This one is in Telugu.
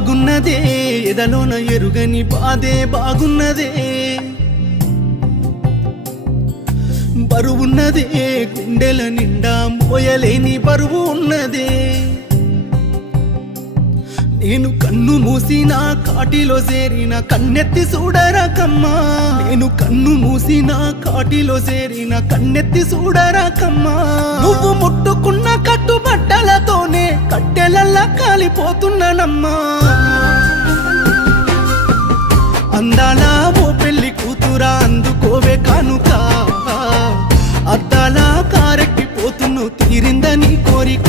బాగున్నదే ఎదలోన ఎరుగని బాధే బాగున్నదే బరువున్నదే గుండెల నిండా మోయలేని బరువు ఉన్నదే నేను కన్ను మూసిన కాటిలో చేరిన కన్నెత్తి చూడరాకమ్మా నేను కన్ను మూసిన కాటిలో చేరిన కన్నెత్తి చూడరాకమ్మా నువ్వు ముట్టుకున్న కట్టుబట్టలతోనే కట్టెలల్లా కాలిపోతున్నానమ్మా అందాల ఓ పెళ్లి కూతురా అందుకోవే కానుక అద్దాల కారెక్కిపోతున్ను తీరిందని కోరిక